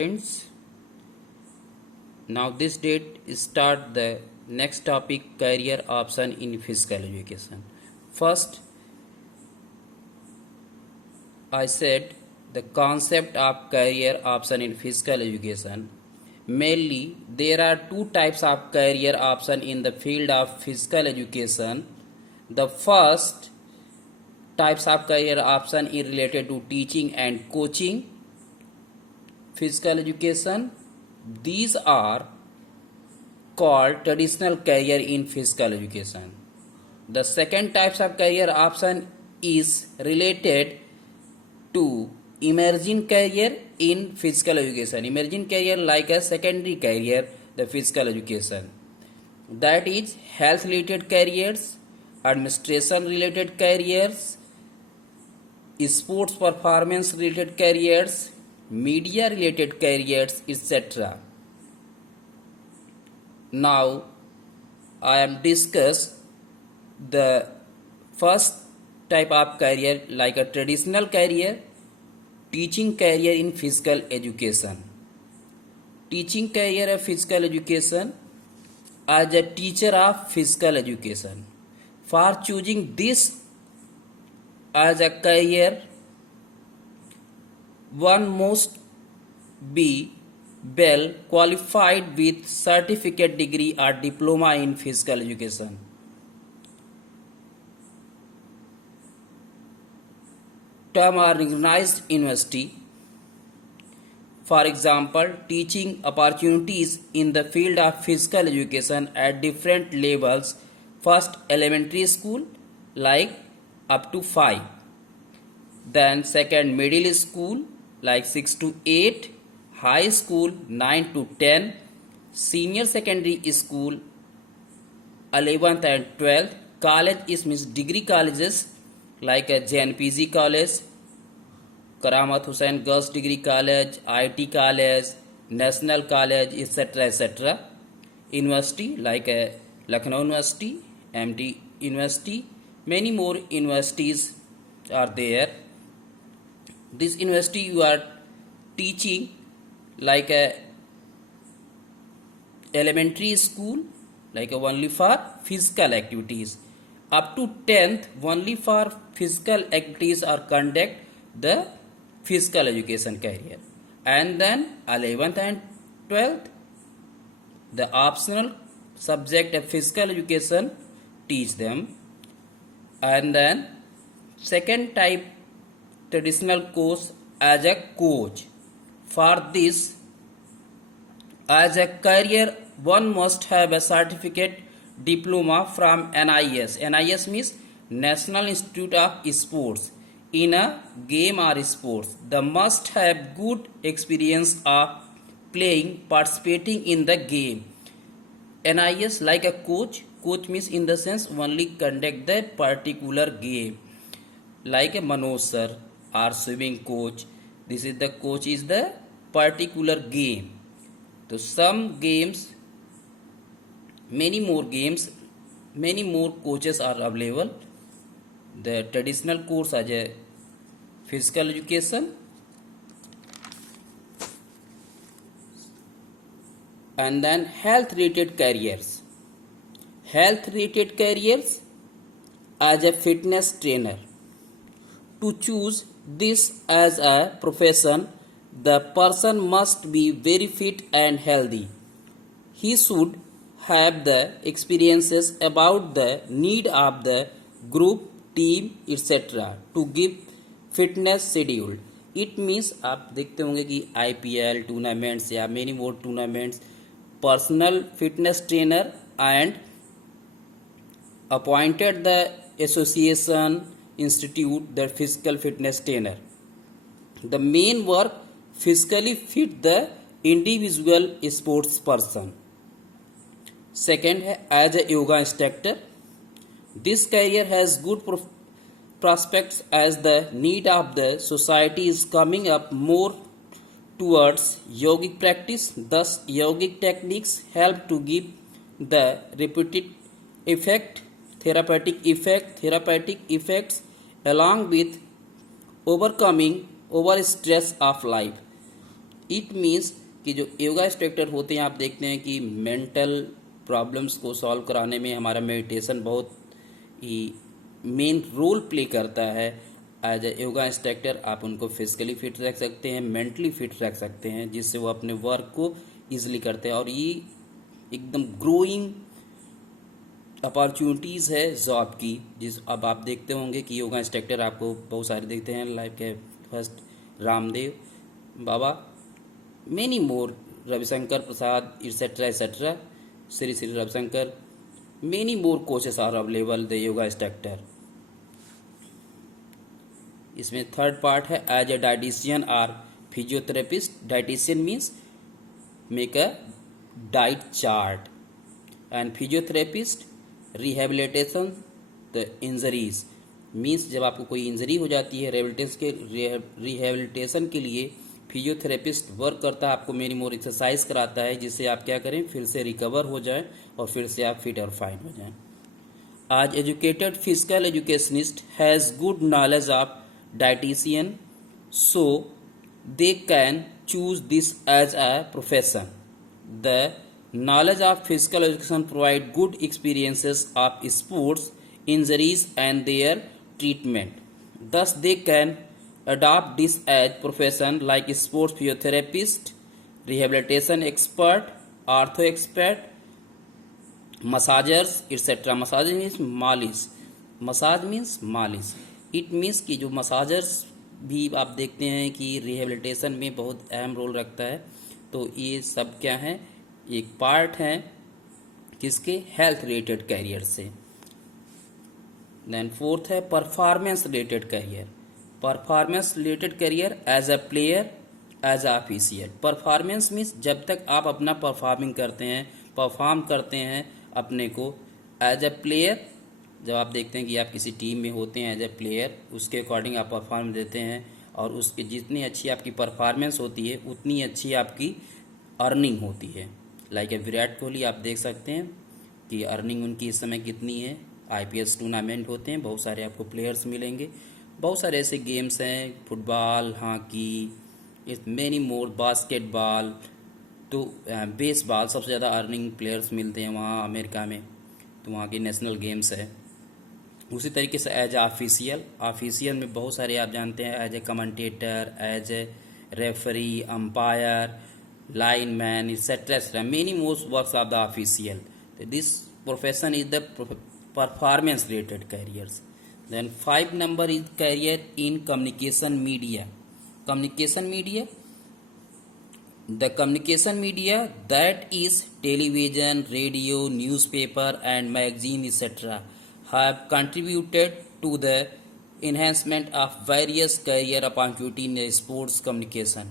Friends, now this date start the next topic, career option in physical education. First, I said the concept of career option in physical education. Mainly, there are two types of career option in the field of physical education. The first types of career option is related to teaching and coaching physical education. These are called traditional career in physical education. The second types of career option is related to emerging career in physical education. Emerging career like a secondary career, the physical education. That is health related careers, administration related careers, sports performance related careers, media related careers, etc. Now I am discuss the first type of career like a traditional career, teaching career in physical education. Teaching career of physical education as a teacher of physical education. For choosing this as a career, one must be well qualified with certificate degree or diploma in physical education. Term or recognized university. For example, teaching opportunities in the field of physical education at different levels. First, elementary school like up to 5. Then second, middle school like 6 to 8. High school 9 to 10. Senior secondary school 11th and 12th. College is means degree colleges like a JNPG college, Karamat Hussain Girls Degree College, IT College, National College, etc. etc. University like a Lucknow University, MD University, many more universities are there. This university you are teaching like a elementary school like a only for physical activities. Up to 10th only for physical activities are conduct the physical education career, and then 11th and 12th the optional subject of physical education teach them. And then second type traditional course as a coach. For this as a career one must have a certificate diploma from NIS. NIS means National Institute of Sports in a game or sports. They must have good experience of playing, participating in the game. NIS like a coach. Coach means in the sense only conduct the particular game. Like a Manoj sir or swimming coach. This is the coach is the particular game. So some games, many more games, many more coaches are available. The traditional course as a physical education, and then health related careers. Health related careers as a fitness trainer. To choose this as a profession, the person must be very fit and healthy. He should have the experiences about the need of the group, team, etc. to give fitness schedule. It means आप देखते होंगे कि IPL tournaments या many more tournaments, personal fitness trainer and appointed the association institute the physical fitness trainer. The main work physically fit the individual sports person. Second, as a yoga instructor. This career has good prospects as the need of the society is coming up more towards yogic practice. Thus, yogic techniques help to give the repeated effect, therapeutic effects along with overcoming over stress of life. It means कि जो yoga instructor होते हैं, आप देखते हैं कि mental problems को solve कराने में हमारा मेडिटेशन बहुत ही मेन रोल प्ले करता है। एज ए योगा इंस्ट्रक्टर आप उनको फिजिकली फिट रख सकते हैं, मेंटली फिट रख सकते हैं, जिससे वो अपने वर्क को ईजिली करते हैं। और ये एकदम ग्रोइंग अपॉर्चुनिटीज़ है जॉब की। जिस अब आप देखते होंगे कि योगा इंस्ट्रक्टर आपको बहुत सारे देखते हैं, लाइक के first Ramdev Baba, many more, Ravishankar Prasad, etcetera, Shri Shri Ravishankar, many more coaches are available the yoga instructor. इसमें थर्ड पार्ट है as a dietitian or physiotherapist. Dietitian means make a diet chart and physiotherapist rehabilitation the injuries. Means जब आपको कोई injury हो जाती है, rehabilitation के लिए फिजियोथेरेपिस्ट वर्क करता है, आपको मेनी मोर एक्सरसाइज कराता है, जिससे आप क्या करें, फिर से रिकवर हो जाएं और फिर से आप फिट और फाइन हो जाएं। आज educated physical educationist has good knowledge of dietitian, so they can choose this as a profession. The knowledge of physical education provide good experiences of sports injuries and their treatment. Thus, they can adopt this as profession like sports physiotherapist, rehabilitation expert, ortho expert, massagers, etc. Massage means मालिश, massage means मालिश। It means कि जो मसाजर्स भी आप देखते हैं कि rehabilitation में बहुत अहम रोल रखता है। तो ये सब क्या है, एक पार्ट है किसके, हेल्थ रिलेटेड कैरियर से। देन फोर्थ है performance related career. Performance related career as a player, as a official. Performance means जब तक आप अपना परफॉर्मिंग करते हैं, परफॉर्म करते हैं अपने को एज अ प्लेयर। जब आप देखते हैं कि आप किसी टीम में होते हैं एज ए प्लेयर, उसके अकॉर्डिंग आप परफॉर्म देते हैं, और उसकी जितनी अच्छी आपकी परफॉर्मेंस होती है उतनी अच्छी आपकी अर्निंग होती है। लाइक ए विराट कोहली आप देख सकते हैं कि अर्निंग उनकी इस समय कितनी है। आईपीएल टूर्नामेंट होते हैं, बहुत सारे आपको प्लेयर्स मिलेंगे, बहुत सारे ऐसे गेम्स हैं, फुटबॉल, हॉकी, इस मेनी मोर, बास्केटबॉल, तो बेसबॉल, सबसे ज़्यादा अर्निंग प्लेयर्स मिलते हैं वहाँ अमेरिका में, तो वहाँ की नेशनल गेम्स है। उसी तरीके से एज ऑफिशियल में बहुत सारे आप जानते हैं, as a commentator, as a referee, umpire, line man, etcetera, many most works of the official. This profession is the performance related careers. Then 5 number is career in communication media. Communication media, the communication media, that is television, radio, newspaper and magazine etc. have contributed to the enhancement of various career opportunity in sports communication.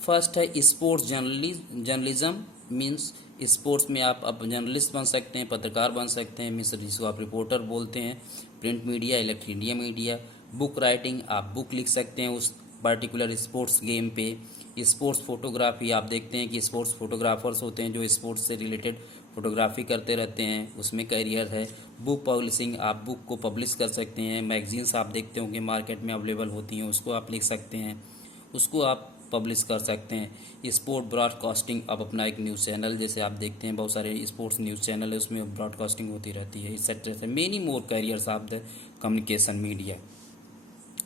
First है sports journalism, means sports में आप अब journalist बन सकते हैं, पत्रकार बन सकते हैं, मीन्स जिसको आप रिपोर्टर बोलते हैं। Print media, electronic media, book writing, आप बुक लिख सकते हैं उस पर्टिकुलर स्पोर्ट्स गेम पे। स्पोर्ट्स फोटोग्राफी, आप देखते हैं कि स्पोर्ट्स फोटोग्राफर्स होते हैं जो स्पोर्ट्स से रिलेटेड फोटोग्राफी करते रहते हैं, उसमें करियर है। बुक पब्लिशिंग, आप बुक को पब्लिश कर सकते हैं। मैगजीन्स आप देखते होंगे मार्केट में अवेलेबल होती हैं, उसको आप लिख सकते हैं, उसको आप पब्लिश कर सकते हैं। स्पोर्ट ब्रॉडकास्टिंग, अब अपना एक न्यूज़ चैनल, जैसे आप देखते हैं बहुत सारे स्पोर्ट्स न्यूज़ चैनल है, उसमें ब्रॉडकास्टिंग होती रहती है, एक्सेट्रा से many more careers of the communication media.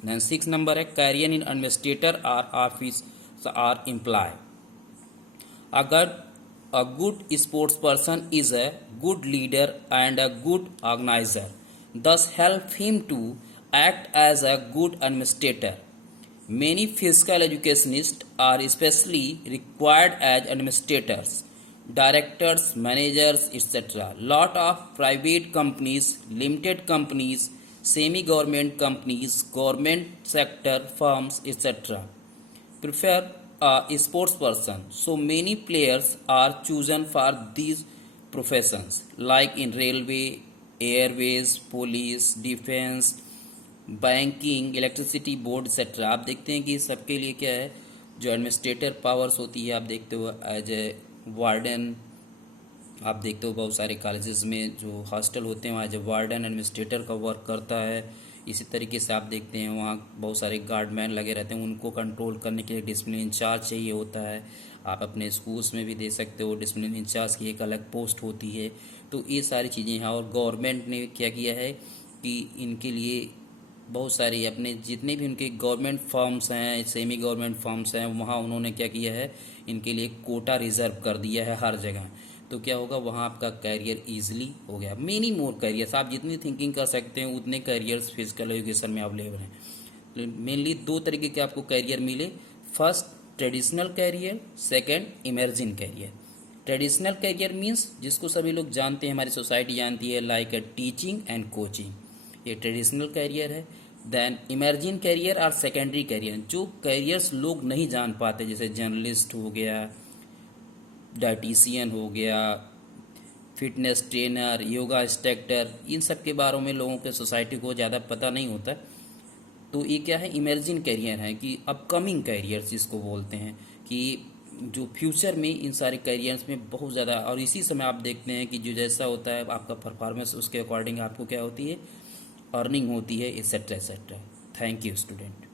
Then 6 number है कैरियर इन एडमिनिस्ट्रेटर और office or employ. A good sports person is a good leader and a good organizer, thus help him to act as a good administrator. Many physical educationists are especially required as administrators, directors, managers, etc. Lot of private companies, limited companies, semi-government companies, government sector firms, etc. prefer a sports person, so many players are chosen for these professions like in railway, airways, police, defense, banking, electricity board etcetera. आप देखते हैं कि सबके लिए क्या है, जो administrator powers होती है, आप देखते हो एज ए वार्डन, आप देखते हो बहुत सारे कॉलेजेस में जो हॉस्टल होते हैं वहाँ एज ए वार्डन एडमिनिस्ट्रेटर का वर्क करता है। इसी तरीके से आप देखते हैं वहाँ बहुत सारे गार्डमैन लगे रहते हैं, उनको कंट्रोल करने के लिए डिसिप्लिन इंचार्ज चाहिए होता है। आप अपने स्कूल्स में भी दे सकते हो, डिसिप्लिन इंचार्ज की एक अलग पोस्ट होती है। तो ये सारी चीज़ें हैं। और गवर्नमेंट ने क्या किया है कि इनके लिए बहुत सारी अपने जितने भी उनके गवर्नमेंट फॉर्म्स हैं, सेमी गवर्नमेंट फॉर्म्स हैं, वहाँ उन्होंने क्या किया है, इनके लिए कोटा रिजर्व कर दिया है हर जगह। तो क्या होगा, वहाँ आपका करियर ईजिली हो गया। मेनी मोर करियर्स, आप जितनी थिंकिंग कर सकते हैं उतने करियर्स फिजिकल एजुकेशन में अवेलेबल हैं। तो मेनली दो तरीके के आपको करियर मिले। First traditional career, second emerging career. Traditional career means जिसको सभी लोग जानते हैं, हमारी सोसाइटी जानती है, लाइक टीचिंग एंड कोचिंग, ये ट्रेडिशनल करियर है। देन इमर्जिंग करियर और सेकेंडरी करियर, जो करियर्स लोग नहीं जान पाते, जैसे जर्नलिस्ट हो गया, डाइटिशियन हो गया, फिटनेस ट्रेनर, योगा इंस्ट्रक्टर, इन सब के बारे में लोगों के सोसाइटी को ज़्यादा पता नहीं होता। तो ये क्या है, इमर्जिंग करियर है कि अपकमिंग करियर्स जिसको बोलते हैं, कि जो फ्यूचर में इन सारे करियर्स में बहुत ज़्यादा, और इसी समय आप देखते हैं कि जो जैसा होता है आपका परफॉर्मेंस, उसके अकॉर्डिंग आपको क्या होती है, अर्निंग होती है, etcetera etcetera. Thank you student.